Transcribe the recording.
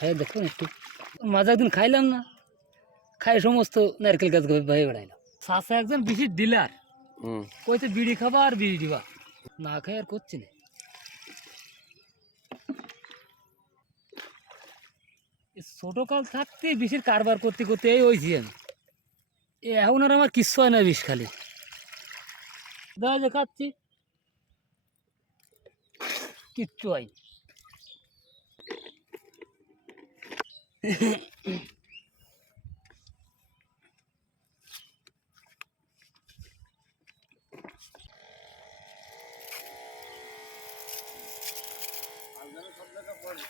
খাই দেখুন একটু মাঝে একদিন খাইলাম না, খাই সমস্ত নারকেল গাছ ভয়ে বেড়াইলাম। চাষা একজন বিশির ডিলার, কইতে বিড়ি খাবা আর বিড়ি দিবা, না খাই আর করছি না। ছোটকাল থাকতে বিষের কারবার করতে করতে এই হয়েছি আমি। এখন আর আমার কিচ্ছু হয় না, বিষ খালি দেখা যে খাচ্ছি, কিচ্ছু হয় সব জায়গা পড়ে